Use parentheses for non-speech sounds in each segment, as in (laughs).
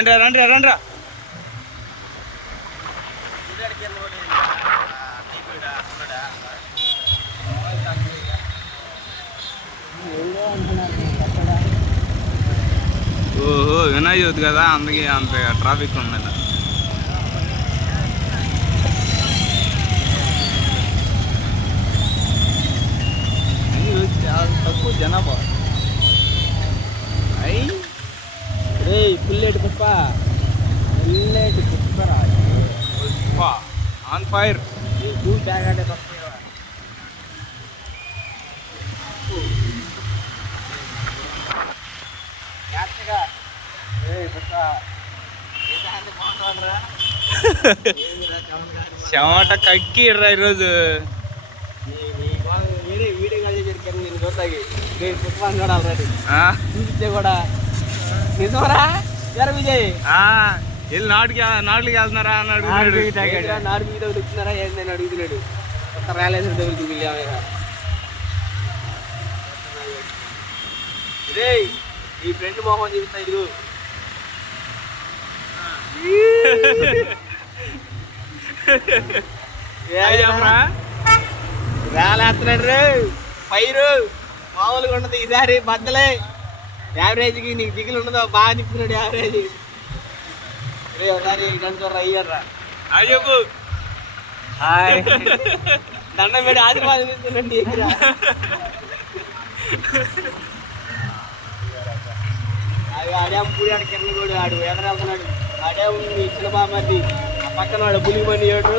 రండి రండి రండి ఓహో వినాయక చవితి కదా అందుకే అంత ట్రాఫిక్ ఉంది తక్కువ జనాభా. అయ్యి. రే పుల్లేటి పుష్ప పుల్లేటి పుష్ప రాదు పుష్ప ఆన్ ఫైర్ టూ బ్యాగ్ అంటే తప్ప? చెమట కక్కి ఈరోజు నీ వాళ్ళు వీడియో కాల్ చేసి నేను చూస్తాగి? చూపిస్తే కూడా నిజమరా జర విజయ్. ఆ, వెళ్ళి నాటుకి నాటుకి వెళ్తున్నారా అని అడుగుతున్నాడు. నాడు మీద తగులుతున్నారా ఏంది నేను అడుగుతున్నాడు. కొత్త రే ఈ ఫ్రెండ్ చూపిస్తా ఇదిగో. వేలేస్తున్నాడు రే. పైరు. మామూలుగా ఉండదు. ఈసారి బద్దలే. యావరేజ్కి నీకు దిగులు ఉండదు బాగా నిప్పుతున్నాడు యావరేజ్ ఒకసారి చూడరా అయ్యారా అయ్యకు. హాయ్. దండం పెట్టి ఆశీర్వాదం ఇస్తుందండి అది ఆడే పూడి ఆడ కింద కూడా ఆడు ఎదర వెళ్తున్నాడు. ఆడే ఉంది బామ్మది ఆ పక్కన వాడు పులిగి పని ఏడు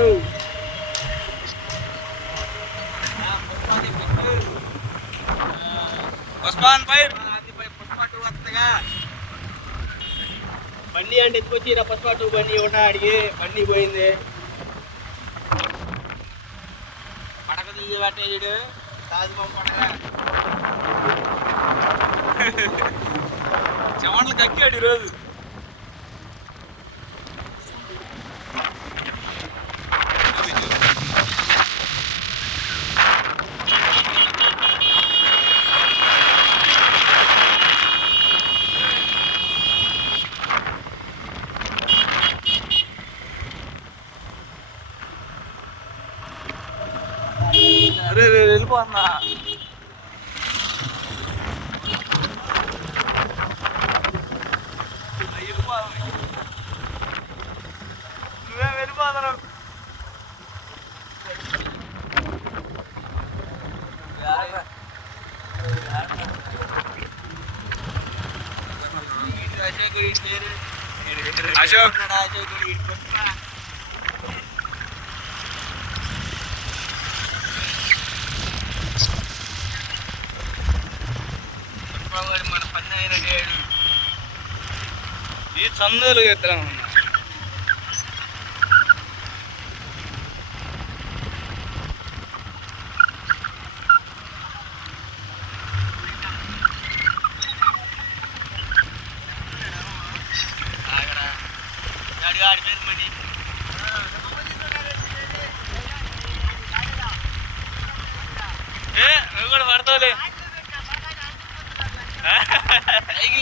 బండి అంటే ఎత్తుకొచ్చి నా పుష్ప టూ బండి ఒకట అడిగి బండి పోయింది. పడక తీసి పట్టేడు తాజుబాబు పడక. (laughs) చెమటలు కక్కాడు ఈరోజు అరే రే వెళ్ళిపోతున్నా నువ్వే వెళ్ళిపోతున్నావు అశోక్ మన పని అయిన లేడు ఈ చందులు ఎత్తడం ఉన్నా ఆగరా గాడి ఆడి పేరు మణి ఏ నువ్వు కూడా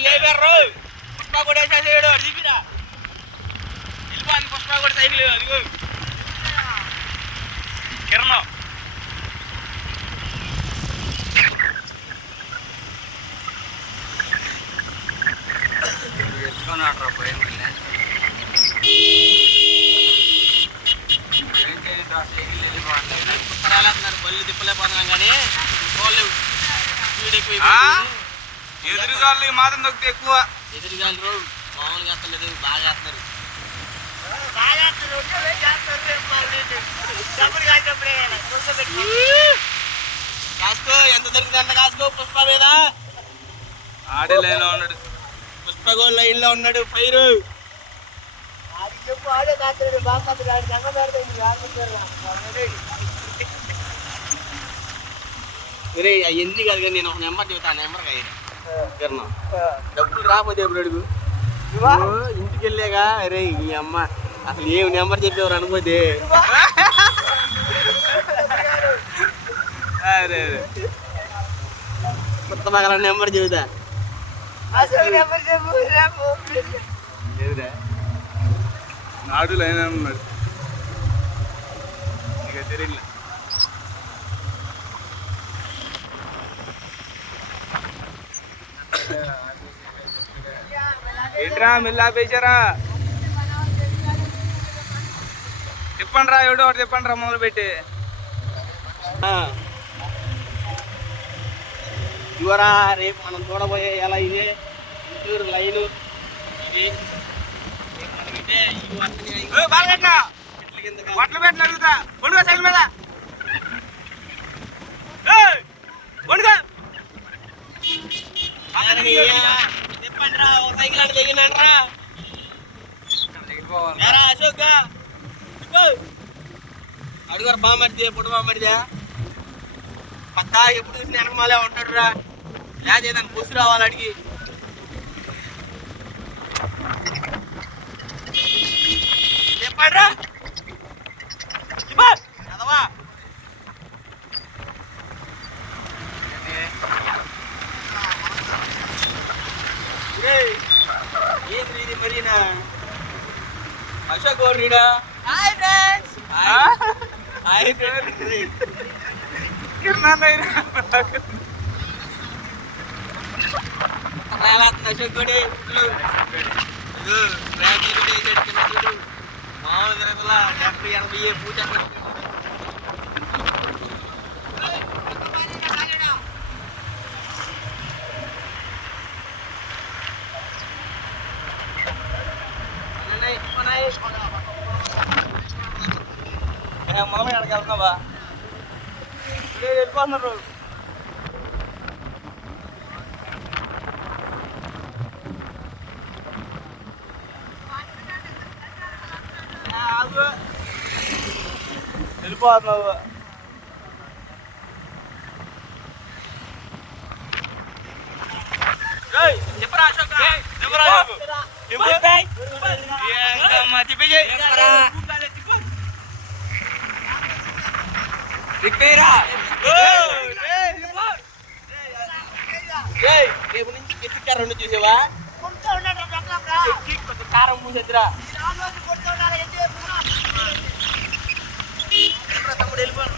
లేపారు పుష్ప కూడా వేసేసాడు వెళ్ళిపోయింది పుష్ప కూడా సైకిల్ అదిగో. కిరణం. ఎత్తుకున్నాడు రా పోయి మళ్ళీ. బళ్ళు తిప్పలేకపోతున్నాం కానీ. ఎదురుగాళ్ళు మాత్రం తొక్కితే ఎక్కువ. ఎదురుగాలి రోడ్ మామూలుగా వేస్తలేదు బాగా వేస్తున్నారు కాసుకో ఎంత దొరికిందంట కాసుకో పుష్ప మీద. ఆడే లైన్లో ఉన్నాడు. పుష్ప గోల్ లైన్లో ఉన్నాడు ఫైర్. ఒరే అవన్నీ కాదు కానీ నేను ఒక నెంబర్ చెబుతా నెంబర్ కాదు డబ్బులు రాకపోతే ఎప్పుడు అడుగు? ఇంటికి వెళ్ళాగా? అరే ఈ అమ్మ అసలు ఏం నెంబర్ చెప్పేవారు అనుకోతే? అరే అరే కొత్త పగల నెంబర్ చెబుతా. నాడు లైన్ ఉన్నాడు ఇక తెలియలే ఏంట్రా మెల్లి ఆపేశారా తిప్పండి రా ఎవడో ఒకటి తిప్పండి రా మొదలు పెట్టి. ఇవరా రేపు మనం చూడబోయే ఎలా ఇదే? గుంటూరు లైను. ఇది. బట్టలు పెట్టిన అడుగుతా. వండుకో సైకిల్ మీద. ఏయ్, వండుకో అయ్యా, తిప్పండి రా, ఓ సైకిల్ అటు దిగినాడు రా. ఏరా అశోక్. అడుగురా బామ్మడిదే పుట్టు బామ్మడిదే పక్కా ఎప్పుడు చూసిన వెనకమాలే ఉంటాడు రా. లేదా ఏదైనా బస్సు రావాలి అడిగి. చెప్పండి రా చెప్పు. చదవా ఏయ్, ఏంది ఇది మరీనా అశోక్ గౌరీడా హాయ్ ఫ్రెండ్స్ హాయ్ ఫ్రెండ్స్ రాలాత్న అశోక్ గౌడి ఇదే వెళ్ళిపోతున్నారు చెప్పరా అశోక్? చెప్పరా? రేపు నుంచి కిసిక్క రెండు చూసావా కారం తమ్ముడు వెళ్ళిపో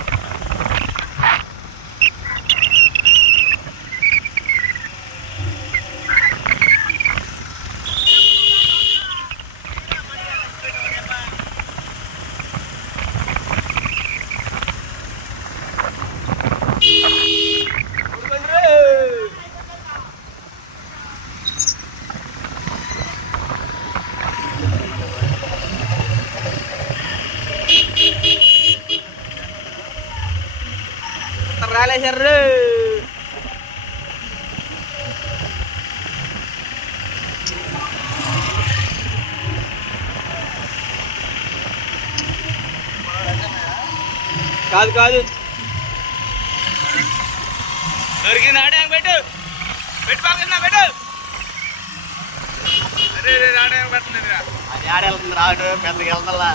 కాదు కాదు దొరికింది ఆడడానికి పెట్టు పెట్టు పక్కన పెట్టు అరే రే ఆడడానికి పెట్టలేదురా అది ఆడెళ్తుంది రాడు పెద్దకి వెళ్తా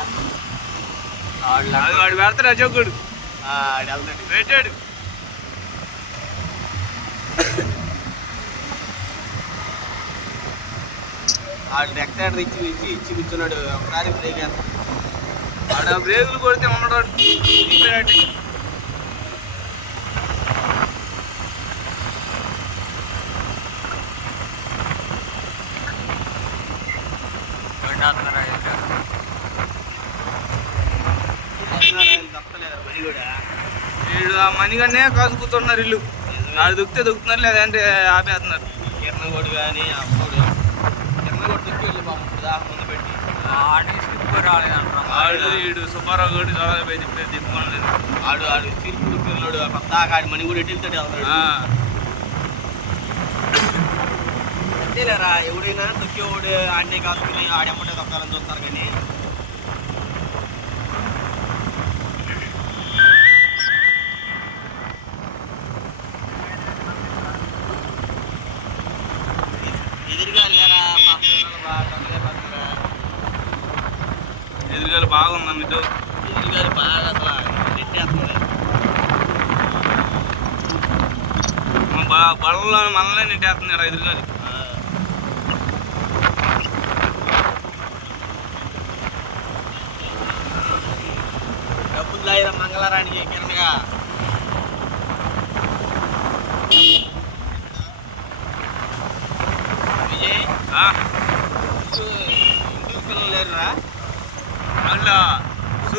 అది వాడు పెడతాడు అశోకుడు ఆడు వెళ్తాడు పెట్టాడు ఆడు నెక్స్ట్ సైడ్ ఇచ్చి ఇచ్చి ఇచ్చి కూర్చున్నాడు ఒకసారి బ్రేక్ వేస్తాడు ఆడ బ్రేకులు కొడితే ఉండడు దిగిపోయినట్టు తప్పలేదు మరి కూడా వీడు ఆ మణిగన్నే కాసుకుతున్నారు ఇల్లు ఆడు దుక్కితే దుక్కుతున్నారు లేదంటే ఆపేస్తున్నారు కిరణగోడు కానీ అప్పుడు కిరణగోడు దుక్కి వెళ్ళి బాగుంటుంది దాకా ముందు పెట్టి ఆడు వీడు సుబ్బారావు గోడి తిప్పుకోలేదు ఆడు ఆడు తీర్పు దుక్కి వెళ్ళాడు కొత్త ఆడు మణి కూడా ఎటు వెళ్తాడు వెళ్తాడు అంతేలేరా ఎవడైనా తొక్కేవాడు ఆడనే కాసుకుని ఆడెమ్మటే తొక్కాలని చూస్తారు కానీ. బాగుందా మీకు డీజిల్ గారి బాగా అసలు నెట్టేస్తుంది బా బళ్ళలో మనలే నెట్టేస్తుంది రైతులు గారి. డబ్బులు మంగళారానికి కిరణగా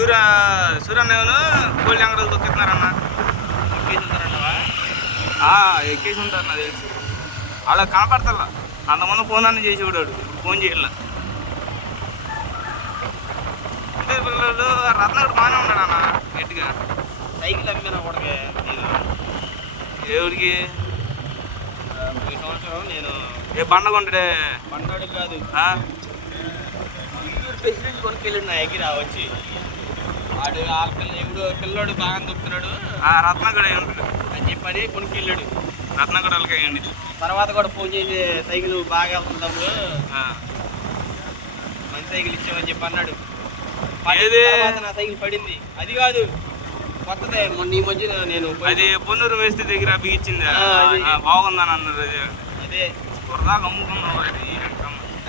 సూర్య సూర్యనేవను కోళ్ళ అంగడలు తొక్కిస్తున్నారన్న. ఎక్కేసుంటారంటవా ఆ, ఎక్కేసి ఉంటారు నాకు తెలుసు. అలా కనపడతల్లా అంతమంది ఫోన్ అన్న చేసి విడాడు ఫోన్ చేయాల అంటే పిల్లలు రత్నగడు బాగానే ఉన్నాడు అన్న గట్టిగా. సైకిల్ అమ్మిన కొడకే నేను దేవుడికి ఈ సంవత్సరం నేను ఏ బండగుంటే బండోడు కాదు. ప్రెసిడెంట్ కొనుక్కెళ్ళాడు నా దగ్గర వచ్చి. వాడు ఆ పిల్ల ఎవడు పిల్లోడు బాగా దొక్కుతున్నాడు. ఆ రత్నగడ ఉంటాడు అని చెప్పని కొనుక్కెళ్ళాడు. రత్నగడ వాళ్ళకి తర్వాత కూడా ఫోన్ చేసి సైకిల్ బాగా వెళ్తుంది తమ్ముడు. ఆ. మంచి సైకిల్ ఇచ్చామని చెప్పి అన్నాడు. ఏది? నా సైకిల్ పడింది. అది కాదు కొత్తదే. మొన్న ఈ మధ్యన నేను అది పొన్నూరు వేస్తే దగ్గర బిగించింది. బాగుందని అన్నారు అది. అదే. వరదాకా అమ్ముకున్నావు అది.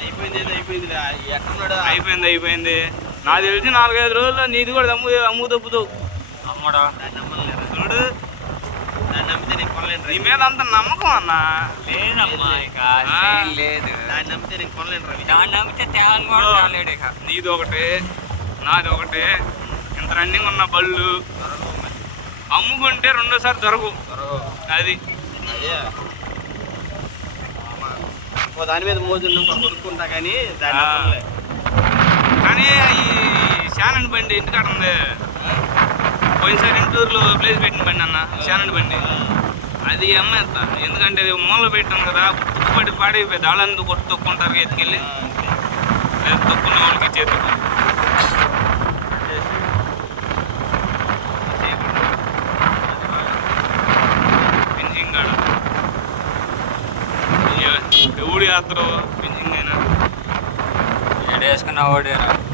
అయిపోయింది అయిపోయింది ఎక్కడున్నాడు అయిపోయింది అయిపోయింది. నాకు తెలిసి నాలుగైదు రోజుల్లో నీది కూడా అమ్ము అమ్ము తప్పుతావు అమ్మడా దాన్ని నమ్మలేరా? చూడు నమ్మితే నేను కొనలేను నీ. మీద అంత నమ్మకం అన్న? లేదమ్మా ఇక లేదు. దాన్ని నమ్మితే నేను కొనలేను రవి దాన్ని నమ్మితే తేవని కూడా రాలేడు ఇక. నీది ఒకటే నాది ఒకటే. ఇంత రన్నింగ్ ఉన్న బళ్ళు. అమ్ముకుంటే రెండోసారి దొరకవు. అది. దాని మీద మోజులు కొనుక్కుంటా కానీ దాన్ని. కానీ ఈ శానన్ బండి ఇంటికాడ ఉంది? పోయినసారి ఇంటూరులో ప్లేస్ పెట్టిన బండి అన్న శానన్ బండి. అది అమ్మేస్తా. ఎందుకంటే అది మూలలో పెట్టాం కదా తుక్కుపడి పాడైపోయింది వాళ్ళందుకు కొట్టు తొక్కుంటారు ఎత్తుకెళ్ళి. లేదు తొక్కున్న వాళ్ళకి కాడ ఎవడు చేస్తారు అయినా ના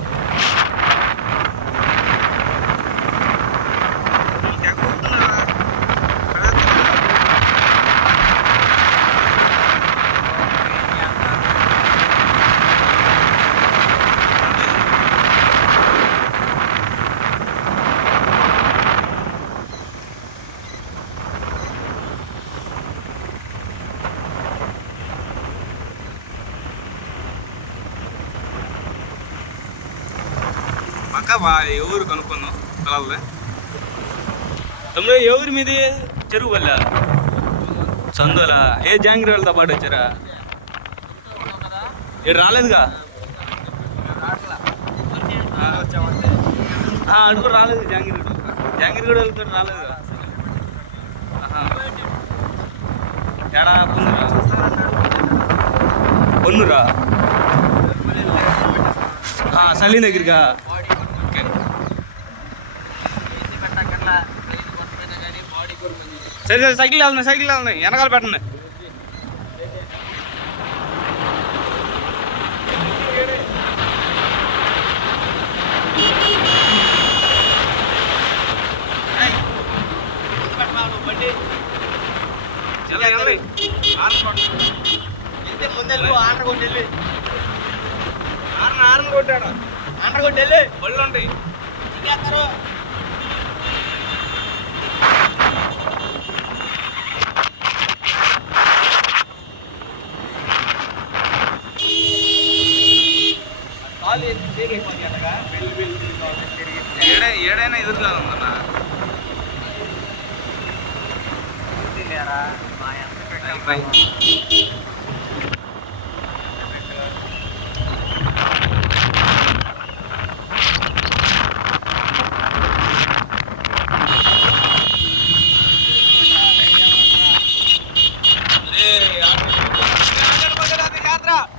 పక్క బా ఎవరు కనుక్కుందాం? పిల్లలే తమ్ముడు ఎవరి మీది చెరువు వల్ల చందులా ఏ జాంగిరి వాళ్ళతో పాటు వచ్చారా? ఏడు రాలేదుగా? ఆ, రాలేదు జాంగిరి జాంగిరి కూడా వెళ్తాడు రాలేదు ఎడా ఏడా పొన్నురా పొన్నురా? ఆ, దగ్గరగా సరే సరే సైకిల్ వెళ్తున్నాయి సైకిల్ వెళ్తున్నాయి వెనకాల పెట్టండి. ఆరన కొట్టాడు. ఆంధ్ర కొట్టి వెళ్ళి. బళ్ళు ఉంటాయి చిక్కేస్తారు కాలు ఎత్తి తీగైపోతుంది అట్టగా పెళ్ళి పెళ్ళి తిరిగి ఏడే ఏడైనా ఎదురుగా ఉందన్న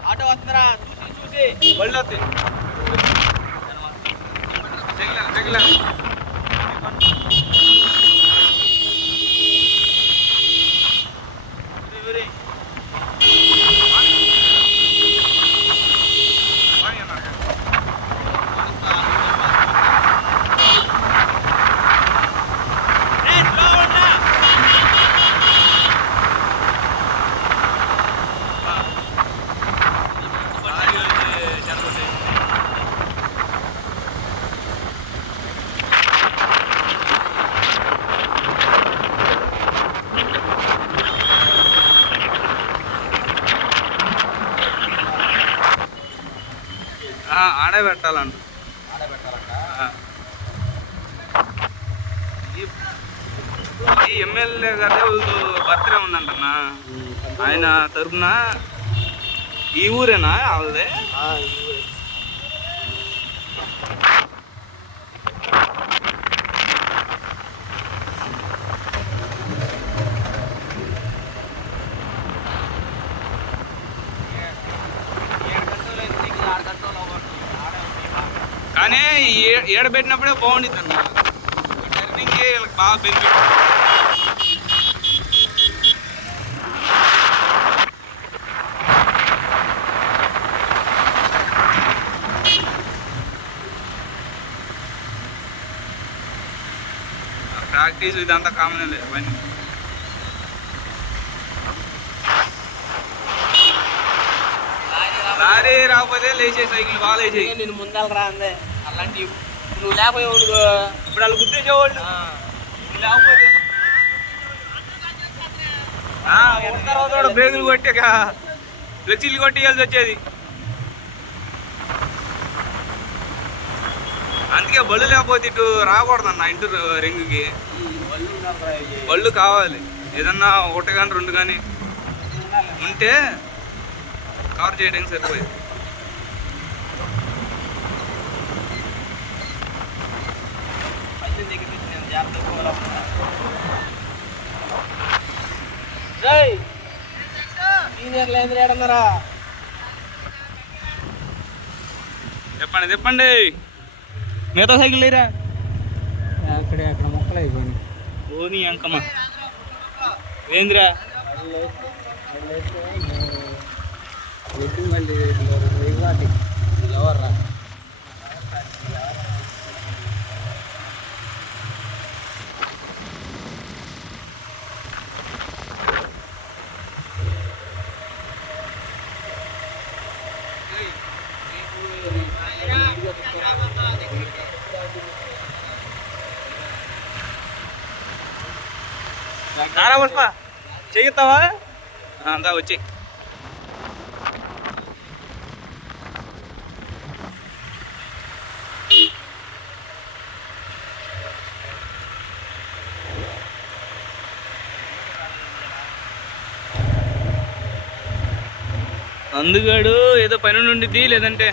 ఆటో వస్తుందిరా చూసి చూసి బళ్ళు వస్తాయి సైకిల్ సైకిల్ ఊరి, ఊరి. ఆడే పెట్టాలంట ఆడే పెట్టాలంట ఆ. ఈ- ఈ ఎమ్మెల్యే గారి బర్త్డే ఉందంటన్నా ఆయన తరపున ఈ ఊరేనా వాళ్ళదే ఆ, ఇవ్వు. కానీ ఏడబెట్టినప్పుడే బాగుండిద్ది అన్న. టర్నింగ్ వీళ్ళకి బాగా బెనిఫిట్ ప్రాక్టీస్ ఇదంతా కామన్ లేదు పని లారీ రాకపోతే లేచే సైకిల్ బాగా లేచేయి. నేను ముందర రా అందే అలాంటి నువ్వు లేకపోయావు ఇప్పుడు వాళ్ళు గుర్తించేవాళ్ళు. లేకపోతే. తర్వాత బ్రేకులు కొట్టాక ఫ్లెక్సీలు కొట్టేయాల్సి వచ్చేది. అందుకే బళ్ళు లేకపోతే ఇటు రాకూడదన్న ఇంటి రింగుకి. బళ్ళు కావాలి. ఏదన్నా ఒకటి కానీ రెండు కానీ ఉంటే కవర్ చేయడానికి సరిపోయింది. చెప్పండి చెప్పండి. మిగతా సైకిల్ లేరా అక్కడ అక్కడ మొక్కలు అయిపోయినాయి ఓని అంకమ్మ ఏందిరా మళ్ళీ నారా పుష్ప చెయ్యిస్తావా అంతా వచ్చి అందుగాడు ఏదో పని ఉండిద్ది లేదంటే.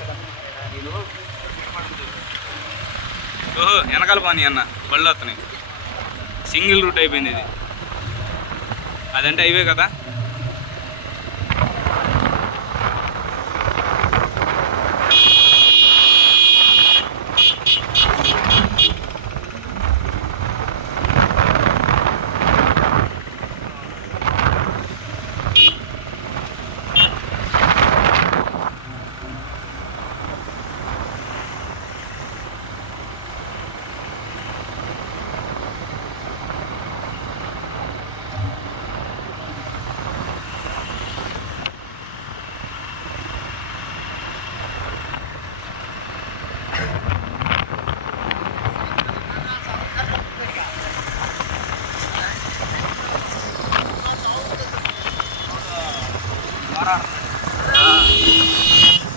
ఓహో వెనకాల పని అన్న బళ్ళు వస్తున్నాయి. సింగిల్ రూట్ అయిపోయింది ఇది. అదంటే హైవే కదా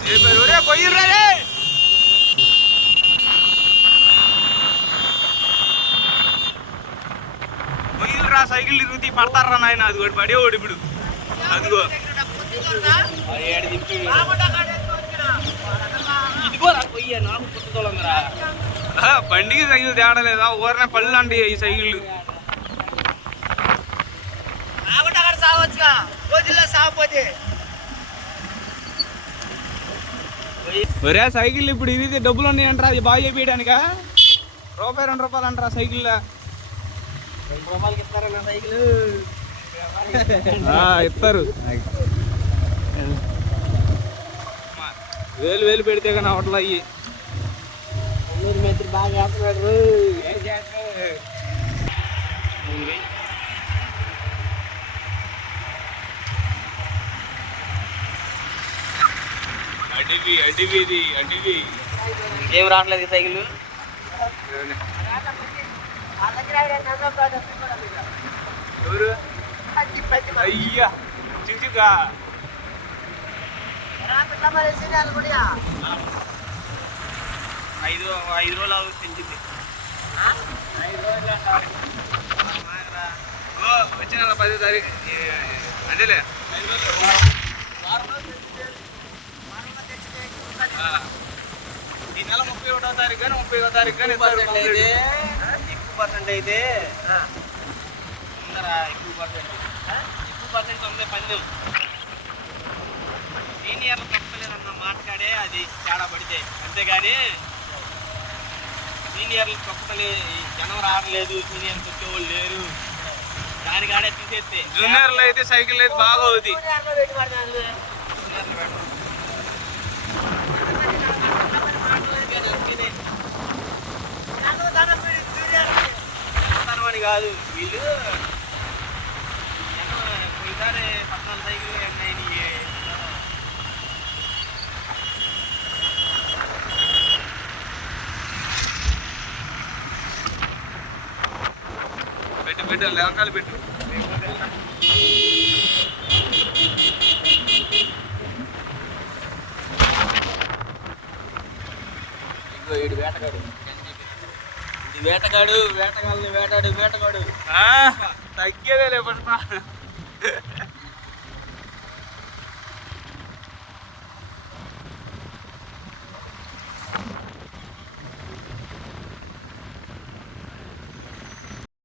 ఏ పేరు రే కొయ్యిర్రా రే కొయ్యిర్రా సైకిల్ తిరుగుతీ పడతారా నాయన? అది ఒకటి పడేవాడు ఇప్పుడు. అదిగో. బండికి సైకిల్ తేడలేదా? ఊరనే పళ్ళు అండి ఈ సైకిళ్ళు. సావచ్చుగా. రోజుల్లో సావపోతే. ఒరే సైకిల్ ఇప్పుడు ఇది డబ్బులు ఉన్నాయంటారా? అది బాగా చేపించడానికా రూపాయి రెండు రూపాయలు అంటారా సైకిల్ రెండు రూపాయలకి ఇస్తారన్న సైకిల్ ఇస్తారు. వేలు వేలు పెడితే కానీ అవట్లా అయ్యి. ఉన్నూరు మెత్రి బాగా వేస్తున్నాడు అడివి అడివి ఇది అడివి. ఏం రావట్లేదు సైకిల్? ఎవరు? అయ్యా చిచ్చుగా ఐదు ఐదు రోజులు ఆగు పెంచింది వచ్చిన పది తారీఖు. అదేలే ఈ నెల ముప్పై ఒకటో తారీఖు కానీ ముప్పై ఒకటో తారీఖు కానీ పర్సెంట్ అయితే ఉందరా ఎక్కువ పర్సెంట్. ఎక్కువ పర్సెంట్ ఉంది పందెం. సీనియర్లు తప్పలేదన్న మాట్లాడే అది తేడా పడితే. అంతేగాని సీనియర్లు తప్పలే జనం రావట్లేదు సీనియర్స్ వచ్చేవాళ్ళు లేరు. దానికాడే తీసేస్తే. జూనియర్లు అయితే సైకిల్ అయితే బాగా అవుతాయి అని కాదు. వీళ్ళు పోయిసారి పద్నాలుగు సైకిల్ పెట్టు పెట్టు లేవకాలు పెట్టు. ఇదిగో ఈడు వేటగాడు. వేటగాడు వేటగాళ్ళని వేటాడు వేటగాడు. తగ్గేదే లే